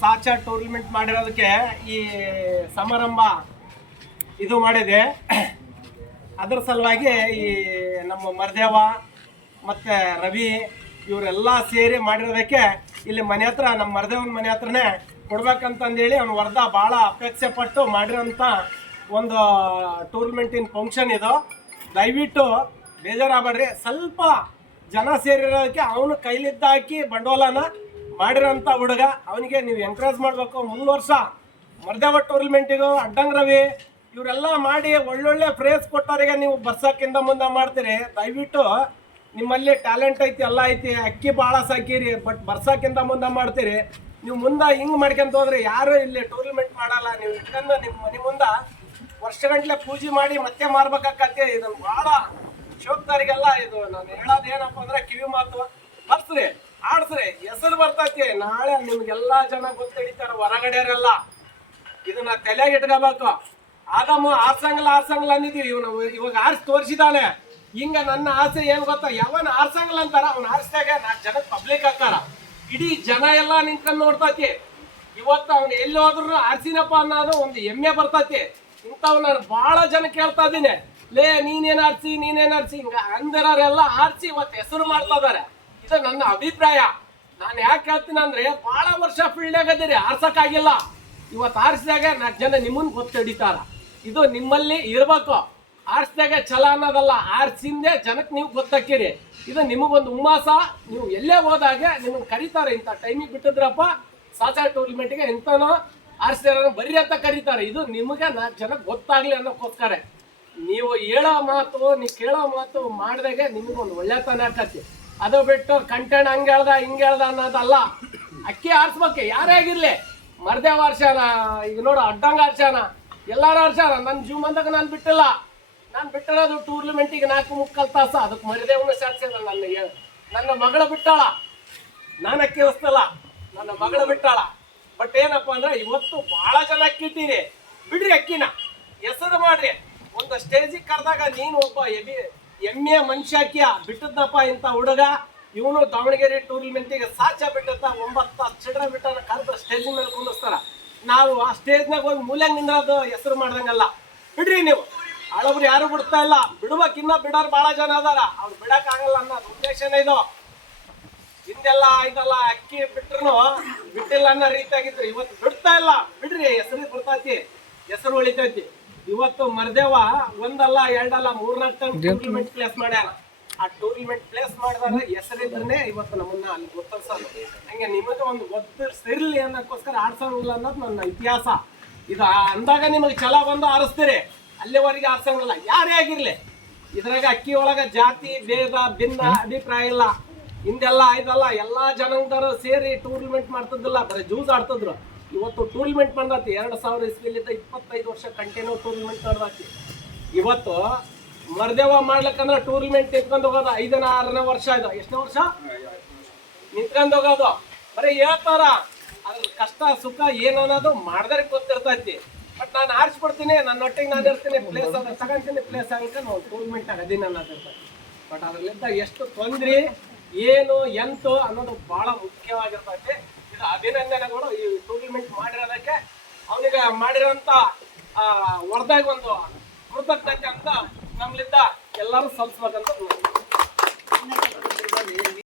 ಸಾಚಾ tournament ಮಾಡಿರೋದಕ್ಕೆ ಈ ಸಮಾರಂಭ ಇದು ಮಾಡಿದೆ. ಅದರ ಸಲುವಾಗಿ ಈ ನಮ್ಮ ಮರದೇವ ಮತ್ತು ರವಿ ಇವರೆಲ್ಲ ಸೇರಿ ಮಾಡಿರೋದಕ್ಕೆ ಇಲ್ಲಿ ಮನೆ ಹತ್ರ, ನಮ್ಮ ಮರದೇವನ ಮನೆ ಹತ್ರನೇ ಕೊಡ್ಬೇಕಂತಂದೇಳಿ ಅವ್ನು ವರ್ಧ ಭಾಳ ಅಪೇಕ್ಷೆ ಪಟ್ಟು ಮಾಡಿರೋಂಥ ಒಂದು ಟೂರ್ನಮೆಂಟಿನ ಫಂಕ್ಷನ್ ಇದು. ದಯವಿಟ್ಟು ಬೇಜಾರಾಗಬೇಡ್ರಿ. ಸ್ವಲ್ಪ ಜನ ಸೇರಿರೋದಕ್ಕೆ ಅವನು ಕೈಲಿದ್ದಾಕಿ ಬಂಡವಾಳನ ಮಾಡಿರೋಂಥ ಹುಡುಗ, ಅವನಿಗೆ ನೀವು ಎಂಕರೇಜ್ ಮಾಡಬೇಕು. ಮುಂದ್ ವರ್ಷ ಮರ್ದೇವ ಟೂರ್ನಮೆಂಟಿಗೂ ಅಡ್ಡಂಗ್ ರವಿ, ಇವರೆಲ್ಲ ಮಾಡಿ ಒಳ್ಳೊಳ್ಳೆ ಪ್ರೇಸ್ ಕೊಟ್ಟವರಿಗೆ ನೀವು ಬರ್ಸಕ್ಕಿಂತ ಮುಂದೆ ಮಾಡ್ತೀರಿ. ದಯವಿಟ್ಟು ನಿಮ್ಮಲ್ಲಿ ಟ್ಯಾಲೆಂಟ್ ಐತಿ, ಎಲ್ಲ ಐತಿ, ಅಕ್ಕಿ ಭಾಳ ಸಾಕಿರಿ ಬಟ್ ಬರ್ಸಕ್ಕಿಂತ ಮುಂದೆ ಮಾಡ್ತೀರಿ. ನೀವು ಮುಂದೆ ಹಿಂಗೆ ಮಾಡ್ಕೊಂತ ಹೋದ್ರೆ ಯಾರು ಇಲ್ಲಿ ಟೂರ್ನಮೆಂಟ್ ಮಾಡಲ್ಲ. ನೀವು ಇಟ್ಕೊಂಡು ನಿಮ್ಮ ಮನೆ ಮುಂದೆ ವರ್ಷಗಂಟ್ಲೆ ಪೂಜೆ ಮಾಡಿ ಮತ್ತೆ ಮಾರ್ಬೇಕಾಗತ್ತೆ ಇದನ್ನು ಭಾಳ ಶೋಕ್ತಾರಿಗೆಲ್ಲ ಇದು ನಾನು ಹೇಳೋದು ಏನಪ್ಪ ಅಂದ್ರೆ ಕಿವಿ ಮಾತು. ಬರ್ಸ್ರಿ. ಆಡ್ಸ್ರಿ, ಹೆಸರು ಬರ್ತೈತಿ. ನಾಳೆ ನಿಮ್ಗೆಲ್ಲಾ ಜನ ಗೊತ್ತಿಡಿತಾರ ಹೊರಗಡೆಯವರೆಲ್ಲ. ಇದನ್ನ ತಲೆಗೆ ಇಟ್ಕೋಬೇಕು. ಆದಮ್ಮ ಆರ್ಸಂಗಲ್ಲ ಆರ್ಸಂಗಲ್ಲ ಅಂದಿದೀವಿ. ಇವನು ಇವಾಗ ಆರ್ಸಿ ತೋರಿಸಿದಾನೆ. ಹಿಂಗ ನನ್ನ ಆಸೆ ಏನ್ ಗೊತ್ತಾ? ಯಾವನ್ ಆರ್ಸಂಗಲ್ಲ ಅಂತಾರ, ಅವ್ನ ಆರ್ಸ್ದಾಗ ನಾ ಜನ ಪಬ್ಲಿಕ್ ಹಾಕಾರ ಇಡೀ ಜನ ಎಲ್ಲ ನಿಂತ್ಕೊಂಡು ನೋಡ್ತೈತಿ. ಇವತ್ತು ಅವ್ನು ಎಲ್ಲಿ ಹೋದ್ರು ಆರ್ಸಿನಪ್ಪ ಅನ್ನೋದು ಒಂದು ಹೆಮ್ಮೆ ಬರ್ತೈತಿ. ಇಂಥವ್ ನಾನು ಬಹಳ ಜನ ಕೇಳ್ತಾ ಇದ್ದೀನಿ. ಲೇ, ನೀನೇನ್ ಆರ್ಸಿ ನೀನೇನ್ ಆರ್ಸಿ? ಹಿಂಗ ಅಂದಿರೋರೆಲ್ಲ ಆರ್ಸಿ ಇವತ್ತು ಹೆಸರು ಮಾಡ್ತಾ ಇದಾರೆ. ಇದು ನನ್ನ ಅಭಿಪ್ರಾಯ. ನಾನು ಯಾಕೆ ಹೇಳ್ತೀನಿ ಅಂದ್ರೆ ಬಹಳ ವರ್ಷ ಫೀಲ್ಡ್ ಅದೀರಿ, ಆರ್ಸಕ್ಕಾಗಿಲ್ಲ. ಇವತ್ತು ಆರಿಸಿದಾಗ ನಾಲ್ಕು ಜನ ನಿಮ್ಮನ್ನ ಗೊತ್ತಿಡಿತಾರ ಇದು ನಿಮ್ಮಲ್ಲಿ ಇರಬೇಕು. ಆರಿಸಿದಾಗ ಛಲ ಅನ್ನೋದಲ್ಲ, ಆರಿಸಿಂದೆ ಜನಕ್ಕೆ ನೀವು ಗೊತ್ತಾಕಿರಿ ಇದು ನಿಮಗೊಂದು ಉಮ್ಮಾಸ. ನೀವು ಎಲ್ಲೇ ಹೋದಾಗ ನಿಮ್ಮನ್ನು ಕರೀತಾರೆ ಇಂಥ ಟೈಮಿಗೆ ಬಿಟ್ಟಿದ್ರಪ್ಪ. ಸಾಚಾ ಟೂರ್ನಿಮೆಂಟ್ಗೆ ಎಂತನೋ ಆರಿಸಿದಾರ ಬರ್ರಿ ಅಂತ ಕರೀತಾರೆ. ಇದು ನಿಮಗೆ ನಾಲ್ಕು ಜನ ಗೊತ್ತಾಗ್ಲಿ ಅನ್ನೋಕ್ಕೋಸ್ಕರ. ನೀವು ಹೇಳೋ ಮಾತು, ನೀವು ಕೇಳೋ ಮಾತು ಮಾಡಿದಾಗ ನಿಮಗೊಂದು ಒಳ್ಳೆತನ ಆಕತಿ. ಅದು ಬಿಟ್ಟು ಕಂಟೆಂಟ್ ಹಂಗೆ ಹೇಳ್ದ, ಹಿಂಗೆ ಹೇಳ್ದ ಅನ್ನೋದಲ್ಲ. ಅಕ್ಕಿ ಆರಿಸ್ಬೇಕು, ಯಾರೇ ಆಗಿರ್ಲಿ. ಮರ್ದೇವ ಆರ್ಸ್ಯಾನ, ಈಗ ನೋಡು, ಅಡ್ಡಂಗ ಆರ್ಸ್ಯಾನ. ಎಲ್ಲಾರು ಆರ್ಸ್ಯಾನ ನನ್ನ ಜೀವನದಾಗ ನಾನು ಬಿಟ್ಟಿಲ್ಲ. ನಾನು ಬಿಟ್ಟಿರೋದು ಟೂರ್ನಮೆಂಟಿಗೆ ನಾಲ್ಕು ಮುಕ್ಕಲ್ ತಾಸ. ಅದಕ್ಕೆ ಮರಿದೇವನ ಸಾಧಿಸಿದ ನನ್ನ ನನ್ನ ಮಗಳ ಬಿಟ್ಟಾಳ. ನಾನು ಅಕ್ಕಿ ಹೊಸ್ತಲ್ಲ ನನ್ನ ಮಗಳ ಬಿಟ್ಟಾಳ. ಬಟ್ ಏನಪ್ಪ ಅಂದ್ರೆ, ಇವತ್ತು ಬಹಳ ಜನ ಅಕ್ಕಿ ಇಟ್ಟಿರಿ. ಬಿಡ್ರಿ ಅಕ್ಕಿನ. ಹೆಸರು ಮಾಡ್ರಿ. ಒಂದು ಸ್ಟೇಜಿಗೆ ಕರೆದಾಗ ನೀನು ಒಬ್ಬ ಎಬಿ ಎಮ್ಮೆ ಮನುಷ್ಯ ಬಿಟ್ಟದ್ದಪ್ಪ ಇಂಥ ಹುಡುಗ. ಇವನು ದಾವಣಗೆರೆ ಟೂರ್ನಮೆಂಟಿಗೆ ಸಾಚ ಬಿಟ್ಟತ್ತ ಒಂಬತ್ತು ಚಿಡ್ರ ಬಿಟ್ಟನ ಕರೆದು ಸ್ಟೇಜ್ ಮೇಲೆ ಕುಂದಿಸ್ತಾರ ನಾವು ಆ ಸ್ಟೇಜ್ನಾಗ ಹೋಗಿ ಮೂಲ್ಯಾಗ ನಿಂದ್ರದು ಹೆಸರು ಮಾಡ್ದಂಗಲ್ಲ. ಬಿಡ್ರಿ ನೀವು. ಹಳಬ್ರು ಯಾರು ಬಿಡ್ತಾ ಇಲ್ಲ. ಬಿಡ್ಬೇಕು ಇನ್ನ ಬಿಡೋರು ಬಹಳ ಜನ ಅದಾರ. ಅವ್ರು ಬಿಡಕ್ ಆಗಲ್ಲ ಅನ್ನೋ ಉದ್ದೇಶನೇ ಇದು. ಹಿಂದೆಲ್ಲ ಇದೆಲ್ಲ ಅಕ್ಕಿ ಬಿಟ್ರು ಬಿಟ್ಟಿಲ್ಲ ಅನ್ನೋ ರೀತಿಯಾಗಿದ್ರು. ಇವತ್ತು ಬಿಡ್ತಾ ಇಲ್ಲ. ಬಿಡ್ರಿ, ಹೆಸರು ಬರ್ತೈತಿ. ಹೆಸರು ಉಳಿತೈತಿ. ಇವತ್ತು ಮರ್ದೇವ ಒಂದಲ್ಲ ಎರಡಲ್ಲ ಮೂರ್ನಾಲ್ಕು ಟೈಮ್ ಟೂರ್ನಮೆಂಟ್ ಪ್ಲೇಸ್ ಮಾಡ್ಯಾರ. ಆ ಟೂರ್ನಮೆಂಟ್ ಪ್ಲೇಸ್ ಮಾಡಿದಾಗ ಹೆಸರಿದ್ರೆ ಇವತ್ತು ನಮ್ಮನ್ನ ಅಲ್ಲಿ ಗೊತ್ತಿಸೋದು ಹಂಗೆ ನಿಮಗೆ ಒಂದು ಗೊತ್ತಿರ್ಸಿರ್ಲಿ ಅನ್ನೋಕ್ಕೋಸ್ಕರ ಆಡ್ಸೋಂಗಿಲ್ಲ ಅನ್ನೋದು ನನ್ನ ಇತಿಹಾಸ. ಇದು ಅಂದಾಗ ನಿಮಗೆ ಛಲ ಬಂದು ಆರಿಸ್ತೀರಿ. ಅಲ್ಲಿವರೆಗೆ ಆರ್ಸಂಗಿಲ್ಲ ಯಾರೇ ಆಗಿರ್ಲಿ. ಇದ್ರಾಗ ಅಕ್ಕಿ ಒಳಗ ಜಾತಿ ಭೇದ ಭಿನ್ನ ಅಭಿಪ್ರಾಯ ಇಲ್ಲ. ಹಿಂದೆಲ್ಲ ಇದಲ್ಲ ಎಲ್ಲಾ ಜನಾಂಗದವರು ಸೇರಿ ಟೂರ್ನಮೆಂಟ್ ಮಾಡ್ತಿದ್ದಿಲ್ಲ. ಬರೀ ಜೂಸ್ ಆಡ್ತಿದ್ರು. ಇವತ್ತು ಟೂರ್ನಮೆಂಟ್ ಬಂದಾತಿ. ಎರಡು ಸಾವಿರ ಇಸ್ವಿಲಿಂದ ಇಪ್ಪತ್ತೈದು ವರ್ಷ ಕಂಟಿನ್ಯೂ ಟೂರ್ನಮೆಂಟ್ ನಡೆದಾಕಿ. ಇವತ್ತು ಮರ್ದೇವ ಮಾಡ್ಲಿಕ್ಕಂದ್ರೆ ಟೂರ್ನಮೆಂಟ್ ನಿಂತ್ಕೊಂಡು ಹೋಗೋದು ಐದನೇ ಆರನೇ ವರ್ಷ ಇದು. ಎಷ್ಟನೇ ವರ್ಷ? ನಿಂತ್ಕೊಂಡು ಹೋಗೋದು. ಬರೀ ಹೇಳ್ತಾರ. ಅದ್ರ ಕಷ್ಟ, ಸುಖ, ಏನು ಅನ್ನೋದು ಗೊತ್ತಿರ್ತೈತಿ. ಬಟ್ ನಾನು ಆರಿಸ್ಬಿಡ್ತೀನಿ. ನನ್ನ ಒಟ್ಟಿಗೆ ನಾನು ಇರ್ತೀನಿ. ಪ್ಲೇಸ್ ಅದ್ರ ತಗೊಂತೀನಿ. ಪ್ಲೇಸ್ ಆಗಕ್ಕೆ ನಾವು ಟೂರ್ನಮೆಂಟ್ ಆಗದೀನಿ ಬಟ್ ಅದರಲ್ಲಿಂದ ಎಷ್ಟು ತೊಂದ್ರಿ, ಏನು, ಎಂತು ಅನ್ನೋದು ಬಹಳ ಮುಖ್ಯವಾಗಿರ್ತೈತಿ. ಅಭಿನಂದನೆಗಳು ಈ ಟೂರ್ನಮೆಂಟ್ ಮಾಡಿರೋದಕ್ಕೆ. ಅವನಿಗೆ ಮಾಡಿರೋಂಥ ಹೊರದಾಗಿ ಒಂದು ಕೃತಜ್ಞತೆ ಅಂತ ನಮ್ಲಿಂದ ಎಲ್ಲರೂ ಸಲ್ಲಿಸ್ಬೇಕಂತ